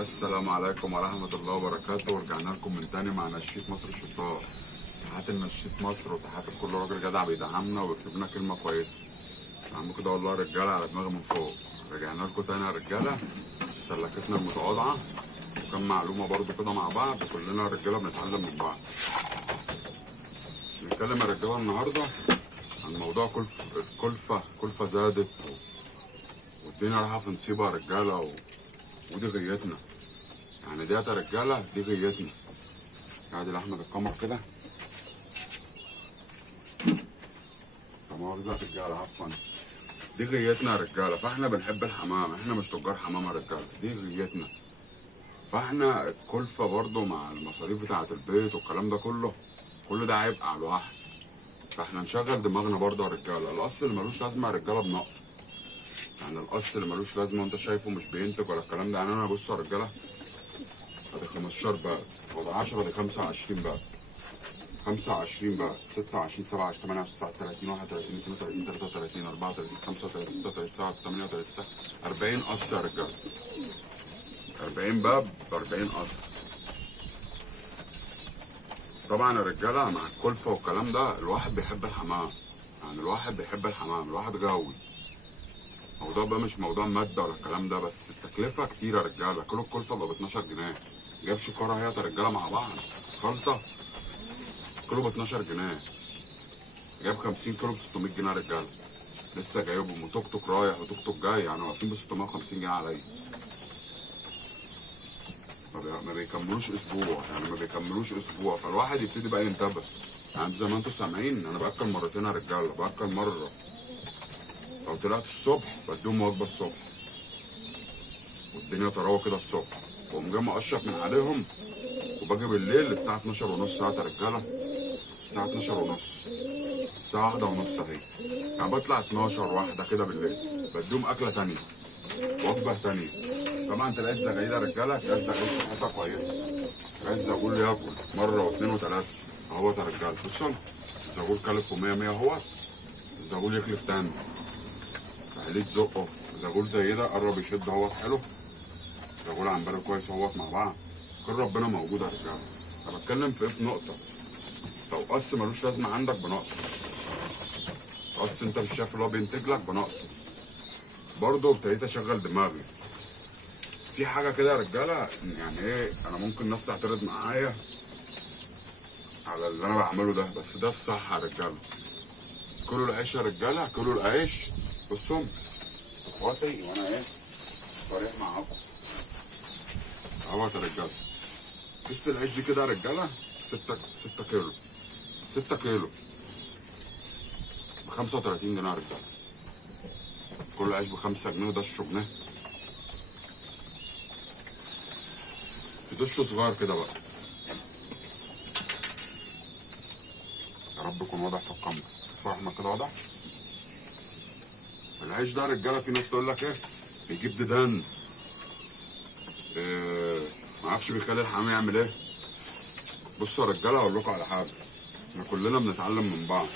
السلام عليكم ورحمة الله وبركاته، ورجعنا لكم من تاني مع نشية مصر الشطار. تحياتي لنشية مصر وتحياتي لكل راجل جدع بيدعمنا وبيكتب لنا كلمة كويسة. عم كده والله رجالة على دماغي من فوق. رجعنا لكم تاني يا رجالة في سلكتنا المتواضعة، وكم معلومة برضو كده مع بعض، كلنا رجالة بنتعلم من بعض. نتكلم يا رجالة النهاردة عن موضوع الكلفة زادت والدنيا رايحة في نصيبة يا رجالة ودي غيتنا. يعني ديت يا رجاله دي غيتنا. قاعد لاحمد القمر كده مؤاخذة يا رجاله، عفوا. دي غيتنا يا رجاله، فاحنا بنحب الحمام، احنا مش تجار حمام يا رجاله، دي غيتنا. فاحنا الكلفه برضو مع المصاريف بتاعه البيت والكلام ده كله، كل ده عبء على الواحد. فاحنا نشغل دماغنا برضو يا رجاله. القص اللي ملوش لازمه يا رجاله بنقصه. يعني القص اللي ملوش لازمه وانت شايفه مش بينتج ولا الكلام ده. يعني انا بصوا يا رجاله، ادي 15 بقى، وده 10، ادي 25 بقى، 25 بقى، 26، 27، 28، 29، 31، 32، 33، 34، 35، 36، 37، 38، 40 قص يا رجاله. 40 باب ب 40 قص. طبعا يا رجاله مع الكلفه والكلام ده الواحد بيحب الحمام. يعني الواحد بيحب الحمام، الواحد غاوي. الموضوع بقى مش موضوع ماده ولا الكلام ده، بس التكلفه كتير يا رجاله. كيلو الكلفه بقى ب 12 جنيه. جايب شكاره هي يا رجاله مع بعض خلطه، كيلو ب 12 جنيه. جايب 50 كيلو ب 600 جنيه يا رجاله. لسه جايبهم وتوك توك رايح وتوك توك جاي، يعني واقفين ب 650 جنيه عليا. ما بيكملوش اسبوع، يعني ما بيكملوش اسبوع. فالواحد يبتدي بقى ينتبه. يعني زي ما انتم سامعين انا باكل مرتين يا رجاله. باكل مره لو طلعت الصبح بديهم وجبه الصبح والدنيا طراوه كده الصبح، واقوم جاي مقشف من عليهم، وباجي بالليل الساعه 12 ونص ساعه يا رجاله. الساعه 12 ونص، الساعه 1 ونص اهي. يعني بطلع 12 واحده كده بالليل، بديهم اكله تانيه، وجبه تانيه. طبعا تلاقي الزغاليل يا رجاله، تلاقي الزغاليل صحتها كويسه. تلاقي الزغول ياكل مره واثنين وثلاثه اهوت يا رجاله. بصوا الزغول كلف 100 100 اهوت. الزغول يخلف تاني، تحليت زقه. زغول زي ده قرب يشد اهوت حلو. زغول عمال كويس اهوت مع بعض. كل ربنا موجود يا رجاله. انا بتكلم في ايه؟ في نقطه، لو قص ملوش لازمه عندك بنقصه. قص انت مش شايف اللي هو بينتج لك بنقصه. برضه ابتديت اشغل دماغي في حاجه كده يا رجاله. يعني ايه، انا ممكن الناس تعترض معايا على اللي انا بعمله ده، بس ده الصح يا رجاله. كلوا العيش يا رجاله، كلوا العيش. بصوا اخواتي وانا ايه صريح معاكم اهوت يا رجاله. كيس العيش دي كده يا رجاله 6 كيلو. 6 كيلو ب 35 جنيه يا رجاله. كل عيش ب 5 جنيه، ده الشجنه. دش صغير كده بقى. يا رب يكون واضح في الكاميرا. فاهمه كده واضح؟ العيش ده يا رجاله في ناس تقول لك ايه بيجيب ديدان، ما اعرفش بيخلي الحمام يعمل ايه. بصوا يا رجاله اقول لكم على حاجه، احنا كلنا بنتعلم من بعض،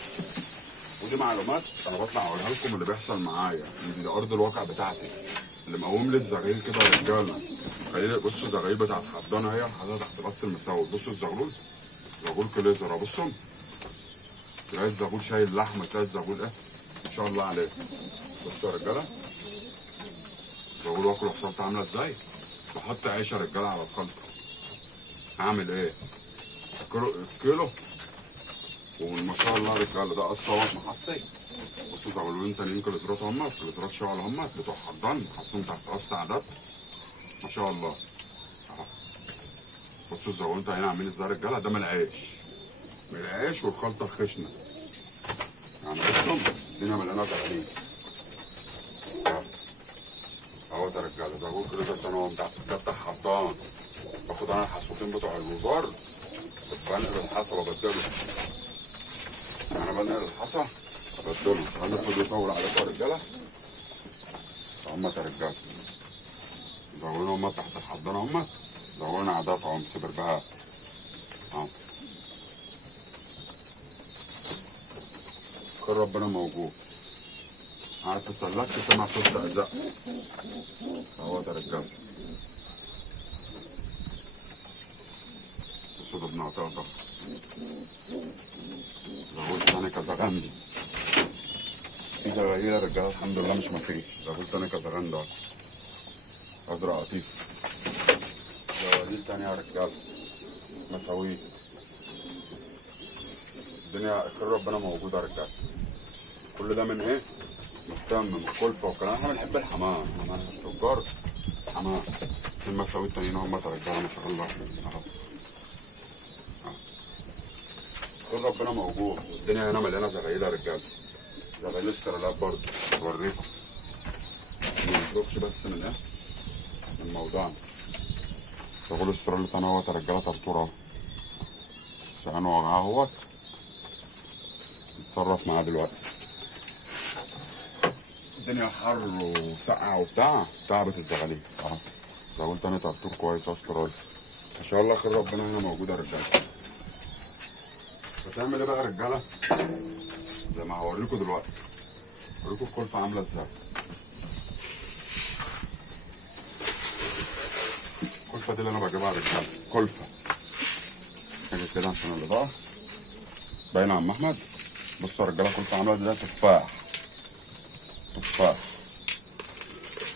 ودي معلومات انا بطلع اقولها لكم اللي بيحصل معايا. دي ارض الواقع بتاعتي اللي مقوم لي الزغاليل كده يا رجاله. خليني بصوا الزغاليل بتاعت حضانه اهي حاططها تحت بس المساوي. بصوا الزغلول، زغلول كليزر. بصوا تلاقي الزغلول شايل لحمه، تلاقي الزغلول ايه ما شاء الله عليه. بصوا يا رجاله الزغلول واكل حصلت عامله ازاي. بحط عيش يا رجاله على الخلطه. هعمل ايه؟ كيلو وما شاء الله يا رجاله ده قص اهوت محصي. بصوا زغلولين تانيين كليزرات همت، كليزرات شغل همت بتوع حضان حاطين تحت قص عدد ما شاء الله اهو. بصوا الزغلولين تانيين عاملين ازاي يا رجاله. ده من العيش، من العيش والخلطه الخشنه. يعني بصوا الدنيا مليانه زغاليل اهوت يا رجاله. زغلول كليزر تاني اهو بتاع حضان. باخد انا الحصوتين بتوع الوزار، بنقل الحصى وبدله. انا بنقل الحصى بدله. خلي كله يطول عليكم يا رجاله. همت يا رجاله زغلولين همت تحت الحضانه همت. زغلولين عادات اهو مسبر بها اهو. خير ربنا موجود. عارف سلكت سمع صوت ازق اهوت يا رجاله. بطاطا. زغلول تاني كزغندي. في زغاليل يا رجاله الحمد لله مش مفيش. زغلول تاني كزغندي اهو. ازرق قطيف. زغاليل تانية يا رجاله. مساوية. الدنيا خير ربنا موجودة يا رجاله. كل ده من ايه؟ مهتم من الكلفة والكلام. احنا بنحب الحمام، احنا تجار حمام. المساوي التانيين هم رجاله ما شاء الله اهو. خير ربنا موجود. الدنيا هنا مليانة زغاليل يا رجاله. زغاليل استرالات برضه اوريكم. ما نخرجش بس من ايه؟ من موضوعنا. زغلول استرالي تاني اهوت يا رجاله طرطور اهو. شقانه وجعاه اهوت. نتصرف معاه دلوقتي. الدنيا حر وسقعة وبتاع، تعبت الزغاليل اهو. زغلول تاني طرطور كويس استرالي. ما شاء الله خير ربنا هنا موجود يا رجاله. بتعمل ايه بقى يا رجاله؟ زي ما هوريكم دلوقتي. هوريكم الكلفة عاملة ازاي. الكلفة دي اللي انا بجيبها يا رجاله، كلفة. حاجة كده عشان الإضاءة. باينة يا عم أحمد؟ بصوا يا رجالة الكلفة عاملة ازاي. تفاح. تفاح.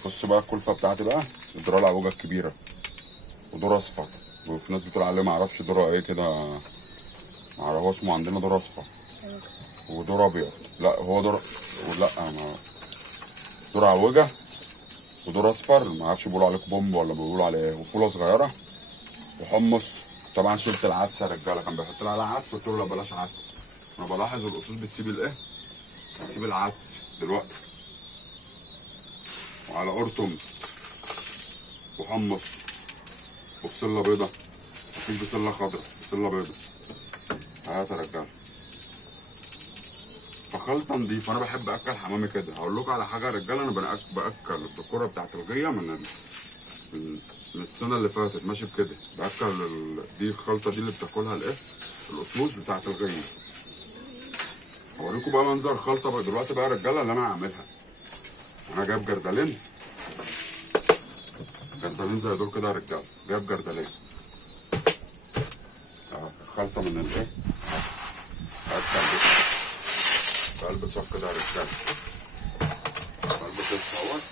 بصوا بقى الكلفة بتاعتي بقى. الذرة العوجة الكبيرة. ودور أصفر. وفي ناس بتقول عليه معرفش ذرة ايه كده. هو اسمه عندنا دور أصفر. ودور أبيض. لا هو دور. لا دور عوجة. ودور أصفر معرفش بيقولوا عليه بومب ولا بيقولوا عليه ايه. وفولة صغيرة. وحمص. طبعا شلت العدس يا رجاله. كان بيحط لي عليها عدس قلت له لا بلاش عدس. انا بلاحظ الاصوص بتسيب الايه؟ بتسيب العدس دلوقتي. وعلى قرطم وحمص وبسله بيضه. مفيش بسله خضراء، بسله بيضه. هات يا رجاله. فخلطه نضيفه. انا بحب اكل حمامي كده. هقول لكم على حاجه يا رجاله. انا باكل الدكوره بتاعت الغيه من السنه اللي فاتت ماشي بكده. باكل دي الخلطه دي اللي بتاكلها الايه؟ الاصوص بتاعت الغيه. هوريكم بقى منظر خلطه بقى دلوقتي بقى يا رجاله اللي انا هعملها. انا جايب جردلين. جردلين زي دول كده يا رجاله. جايب جردلين اهو. الخلطه من الايه؟ في قلب صف كده يا رجاله. في قلب صف اهوت.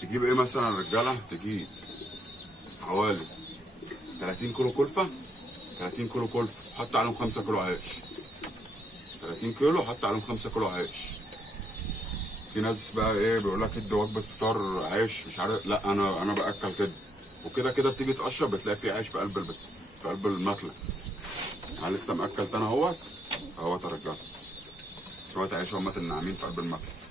تجيب ايه مثلا يا رجاله؟ تجيب حوالي 30 كيلو كلفه. 30 كيلو كلفه حط عليهم 5 كيلو عيش. 30 كيلو حط عليهم 5 كيلو عيش. في ناس بقى ايه بيقول لك ادي وجبه فطار عيش مش عارف. لا انا باكل كده. وكده كده بتيجي تقشر بتلاقي في عيش في قلب البيت. في قلب المخلف. انا لسه مأكل تاني اهوت يا رجاله. شويه عيش هم الناعمين في قلب المخلف.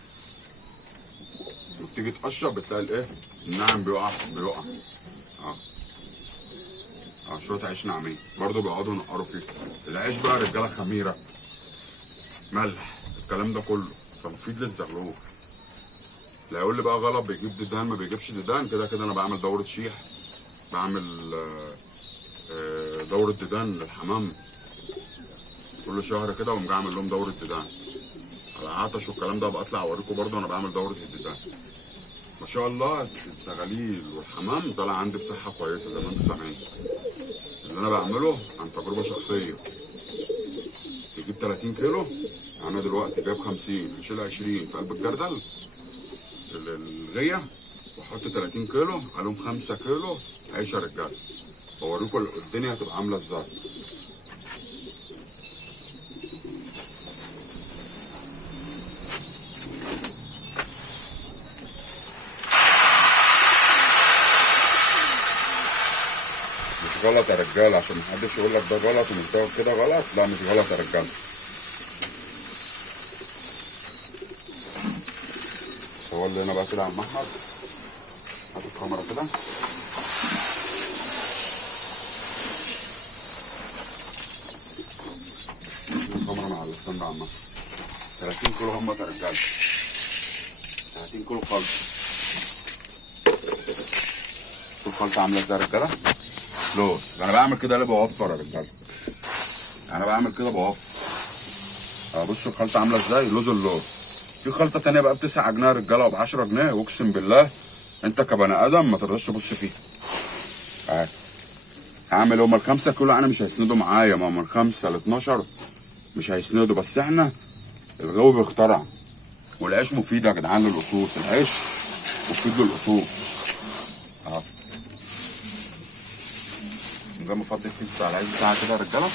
وبتيجي تقشر بتلاقي الايه؟ الناعم بيقع. شويه عيش ناعمين برضه بيقعدوا ينقروا فيه. العيش بقى يا رجاله خميره. ملح. الكلام ده كله فمفيد للزغلول. لا يقول لي بقى غلط بيجيب ديدان ما بيجيبش ديدان. كده كده انا بعمل دوره شيح. بعمل دوره ديدان للحمام كل شهر كده. وأقوم جاي اعمل لهم دوره ديدان على عطش والكلام ده. ابقى اطلع اوريكم برضه وانا بعمل دوره الديدان. ما شاء الله الزغاليل والحمام طالع عندي بصحه كويسه زي ما انتم سامعين. اللي انا بعمله عن تجربه شخصيه. تجيب 30 كيلو. انا دلوقتي جايب 50. هشيل 20 في قلب الجردل الغيه. واحط 30 كيلو عليهم 5 كيلو عيش يا رجاله. بوريكم الدنيا هتبقى عامله ازاي. مش غلط يا رجاله عشان محدش يقول لك ده غلط ومش ده كده غلط. لا مش غلط يا رجاله. هو اللي هنا بقى كده يا عم احمد. هات الكاميرا كده. الكاميرا مع الستاند يا عم احمد. 30 كيلو هم يا رجاله. 30 كيلو خلطه. الخلطه عامله ازاي يا رجاله؟ لوز. انا بعمل كده ليه؟ بوفر يا رجاله. انا بعمل كده بوفر. بصوا الخلطه عامله ازاي. لوز اللوز. في خلطه تانيه بقى ب9 جنيه يا رجاله وب10 جنيه. واقسم بالله انت كبني ادم ما تقدرش تبص فيه. اهي هعمل هما ال5 كيلو انا مش هيسندوا معايا، ما هما ال5 ال12 مش هيسندوا، بس احنا الغاوي بيخترع. والعيش مفيد يا جدعان للاصول، العيش مفيد للاصول. اهو زي ما افضي الكيس بتاع العيش بتاعي كده يا رجاله.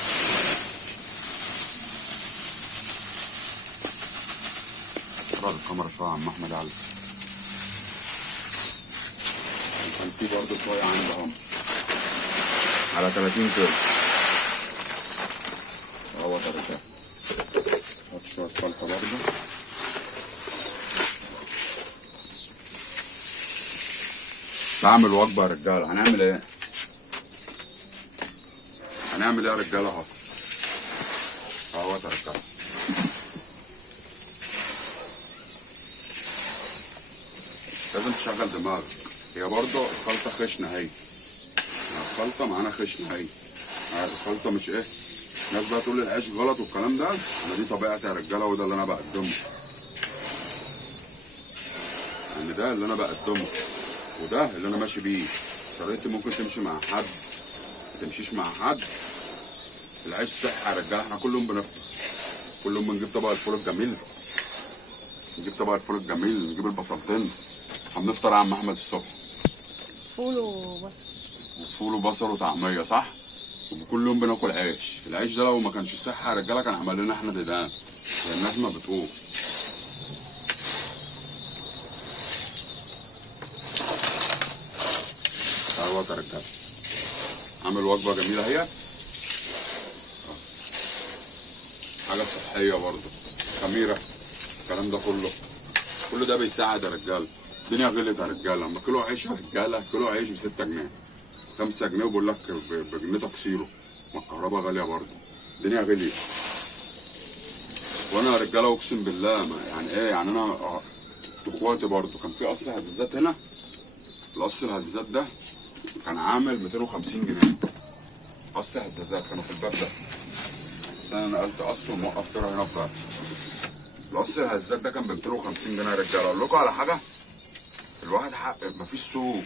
قرب الكاميرا شويه يا عم احمد علي. كان في برضه شويه عندي اهو على 30 كيلو اهوت يا رجاله. حط شويه صلصه برضه. بعمل وجبه يا رجاله. هنعمل ايه؟ هنعمل ايه يا رجاله؟ اهوت يا رجاله. لازم تشغل دماغك. هي برضه الخلطه خشنه اهي، الخلطه معانا خشنه اهي. الخلطه مش ايه، الناس بقى تقول لي العيش غلط والكلام ده، انا دي طبيعتي يا رجاله وده اللي انا بقدمه. يعني ده اللي انا بقدمه وده اللي انا ماشي بيه. طريقتي ممكن تمشي مع حد ما تمشيش مع حد. العيش صحي يا رجاله. احنا كل يوم بنفطر، كل يوم بنجيب طبق الفول الجميل، نجيب طبق الفول الجميل، نجيب البصلتين. هنفطر يا عم احمد الصبح فول وبصل، فول وبصل وطعميه صح. وكل يوم بناكل عيش. العيش ده لو ما كانش صحي يا رجاله كان عمل لنا احنا ديدان زي الناس ما بتقول. اهوت يا رجاله. عامل وجبه جميله اهي، حاجه صحيه برضه، خميره، الكلام ده كله، كل ده بيساعد يا رجاله. الدنيا غلت يا رجاله. لما كيلو عيش يا رجاله، كيلو عيش ب 6 جنيه 5 جنيه وبقول لك بجنيه تقصيره. ما الكهرباء غاليه برضه، الدنيا غليت. وانا يا رجاله اقسم بالله ما يعني ايه، يعني انا اخواتي برضه كان في قص هزازات هنا. القص الهزازات ده كان عامل 250 جنيه. قص هزازات كانوا في الباب ده، بس انا نقلت قص وموقف ترى هنا في باب. القص الهزازات ده كان ب 250 جنيه يا رجاله. اقول لكم على حاجه، الواحد حق مفيش سوق،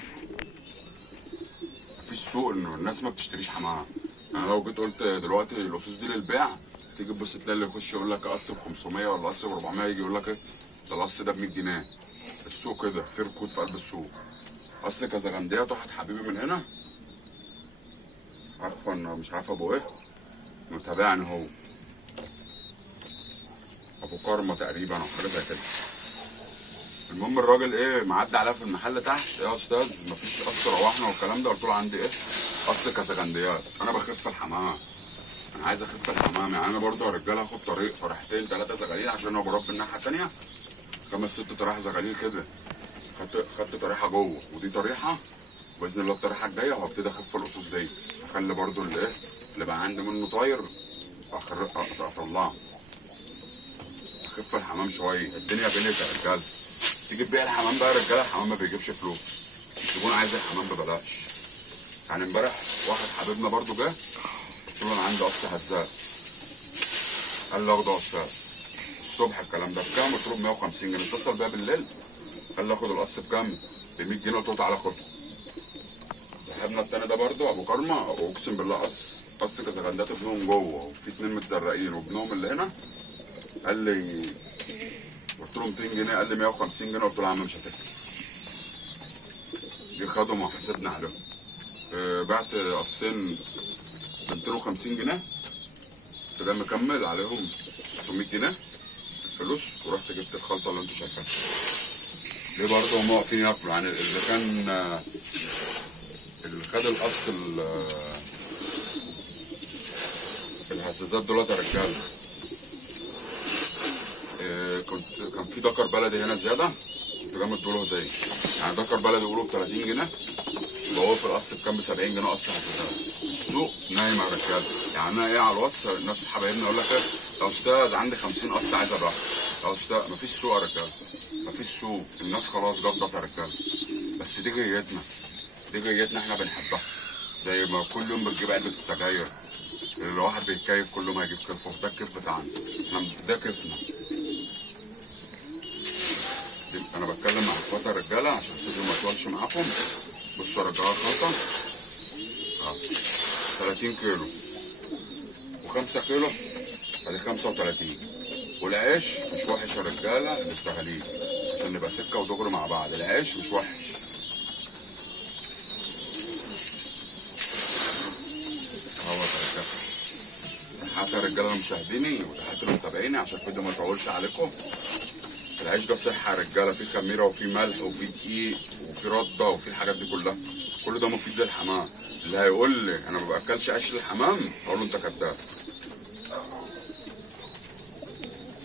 مفيش سوق انه الناس ما بتشتريش حمام. يعني لو جيت قلت دلوقتي اللصوص دي للبيع، تيجي تبص تلاقي اللي يخش يقول لك قص ب 500 ولا قص ب 400، يجي يقول لك ايه ده القص ده ب 100 جنيه. السوق كده في ركود في قلب السوق. قص كازاغنديات واحد حبيبي من هنا، عفوا مش عارف ابو ايه، متابعني هو ابو كارما تقريبا او حاجه زي كده. المهم الراجل ايه معدي عليا في المحل تحت، ايه يا استاذ مفيش قص روحنا والكلام ده؟ قلت له عندي ايه؟ قص كازاغنديات. انا بخف الحمام، انا عايز اخف الحمام. يعني انا برضه يا رجاله هاخد طريق طريحتين 3 زغاليل عشان انا بربي الناحيه الثانيه 5 6 طريح زغاليل كده. خدت طريحه جوه ودي طريحه باذن الله. الطريحه الجايه وهبتدي اخف القصوص دي، اخلي برضه اللي ايه اللي بقى عندي منه طاير اطلعه، اخف الحمام شويه. الدنيا غليت يا رجاله. تيجي تبيع الحمام بقى يا رجاله، الحمام ما بيجيبش فلوس، الزبون عايز الحمام ببلاش. يعني امبارح واحد حبيبنا برضه جه، قلت له انا عندي قص هزاز، قال لي اخده يا استاذ الصبح. الكلام ده بكام؟ قلت له ب 150 جنيه. اتصل بيا بالليل قال لي اخد القص بكام؟ ب 100 جنيه. قلت له تعالى خده. صاحبنا التاني ده برضه ابو كرمه، اقسم بالله قص كازاغندات ابنهم جوه، وفي 2 متزرقين وابنهم اللي هنا. قال لي قلت له 200 جنيه، قال لي 150 جنيه. قلت له يا عم مش هتفرق. جه خدهم وحسبنا عليهم. بعت قصين ب 250 جنيه، كده مكمل عليهم 600 جنيه الفلوس، ورحت جبت الخلطه اللي انتوا شايفينها دي. برضه هم واقفين ياكلوا. يعني اللي كان اللي خد القص الهزازات دولت يا رجاله، كان في دكر بلدي هنا زياده، كنت جاي مديله هديه. يعني دكر بلدي يقولوا ب 30 جنيه، يبقى هو في القص بكام؟ ب 70 جنيه قص هزازات. السوق نايم يا رجاله. يعني انا ايه على الواتس الناس حبايبنا يقول لك ايه يا استاذ عندي 50 قص عايز ابيعها. يا استاذ مفيش سوق يا رجاله، مفيش سوق. الناس خلاص جضت يا رجاله. بس دي جيتنا، دي جيتنا احنا بنحبها. زي ما كل يوم بتجيب علبه السجاير، الواحد بيتكيف كل ما يجيب كيفه، ده الكيف بتاعنا احنا، ده كيفنا. انا بتكلم مع خطة رجالة عشان الفيديو ما يطولش معاكم. بصوا يا رجالة الخلطة 30 كيلو و5 كيلو ادي 35. والعيش مش وحش يا رجالة لسه غليظ عشان نبقى سكة ودغري مع بعض. العيش مش وحش. تحياتي يا رجاله لمشاهديني وتحياتي لمتابعيني عشان الفيديو ما يطولش عليكم. العيش ده صحه يا رجاله، فيه خميره وفيه ملح وفيه دقيق وفيه رده وفيه الحاجات دي كلها. كل ده مفيد للحمام. اللي هيقول لي انا ما باكلش عيش للحمام هقول له انت كذاب.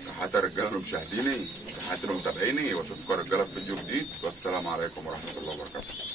تحياتي يا رجاله لمشاهديني، تحياتي لمتابعيني، واشوفكم يا رجاله في فيديو جديد، والسلام عليكم ورحمه الله وبركاته.